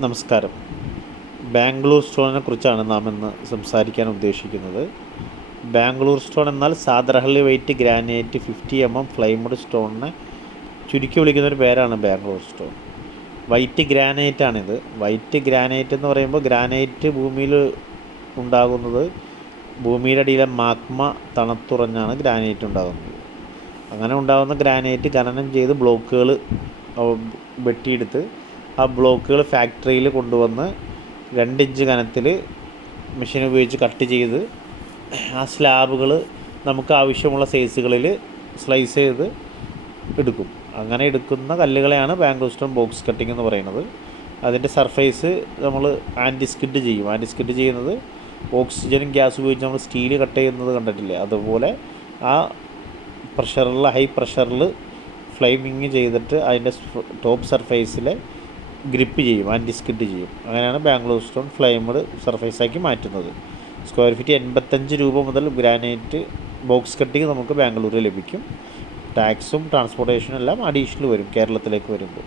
നമസ്കാരം. ബാംഗ്ലൂർ സ്റ്റോണിനെ കുറിച്ചാണ് നാം ഇന്ന് സംസാരിക്കാൻ ഉദ്ദേശിക്കുന്നത്. ബാംഗ്ലൂർ സ്റ്റോൺ എന്നാൽ സാദർഹള്ളി വൈറ്റ് ഗ്രാനൈറ്റ് 50 ഫ്ലൈമുഡ് സ്റ്റോണിനെ ചുരുക്കി വിളിക്കുന്നൊരു പേരാണ് ബാംഗ്ലൂർ സ്റ്റോൺ. വൈറ്റ് ഗ്രാനൈറ്റാണിത്. വൈറ്റ് ഗ്രാനൈറ്റ് എന്ന് പറയുമ്പോൾ ഗ്രാനൈറ്റ് ഭൂമിയിൽ ഉണ്ടാകുന്നത് ഭൂമിയുടെ അടിയിലെ മാഗ്മ തണുത്തുറഞ്ഞാണ് ഗ്രാനൈറ്റ് ഉണ്ടാകുന്നത്. അങ്ങനെ ഉണ്ടാകുന്ന ഗ്രാനൈറ്റ് ഖനനം ചെയ്ത് ബ്ലോക്കുകൾ വെട്ടിയെടുത്ത് ആ ബ്ലോക്കുകൾ ഫാക്ടറിയിൽ കൊണ്ടുവന്ന് 2 ഇഞ്ച് കനത്തിൽ മെഷീൻ ഉപയോഗിച്ച് കട്ട് ചെയ്ത് ആ സ്ലാബുകൾ നമുക്ക് ആവശ്യമുള്ള സൈസുകളിൽ സ്ലൈസ് ചെയ്ത് എടുക്കും. അങ്ങനെ എടുക്കുന്ന കല്ലുകളെയാണ് ബാംഗ്ലൂർ സ്റ്റോൺ ബോക്സ് കട്ടിംഗ് എന്ന് പറയുന്നത്. അതിൻ്റെ സർഫേസ് നമ്മൾ ആൻറ്റി സ്കിഡ് ചെയ്യും. ആൻറ്റി സ്കിഡ് ചെയ്യുന്നത് ഓക്സിജനും ഗ്യാസ് ഉപയോഗിച്ച് നമ്മൾ സ്റ്റീൽ കട്ട് ചെയ്യുന്നത് കണ്ടിട്ടില്ലേ, അതുപോലെ ആ പ്രഷറിൽ ഹൈ പ്രഷറിൽ ഫ്ലെയിമിങ് ചെയ്തിട്ട് അതിൻ്റെ ടോപ്പ് സർഫേസിലെ ഗ്രിപ്പ് ചെയ്യും, ആൻറ്റി സ്കിഡ് ചെയ്യും. അങ്ങനെയാണ് ബാംഗ്ലൂർ സ്റ്റോൺ ഫ്ലെയിമഡ് സർഫേസാക്കി മാറ്റുന്നത്. സ്ക്വയർ ഫീറ്റ് 85 രൂപ മുതൽ ഗ്രാനൈറ്റ് ബോക്സ് കട്ടിങ് നമുക്ക് ബാംഗ്ലൂരിൽ ലഭിക്കും. ടാക്സും ട്രാൻസ്പോർട്ടേഷനും എല്ലാം അഡീഷണൽ വരും കേരളത്തിലേക്ക് വരുമ്പോൾ.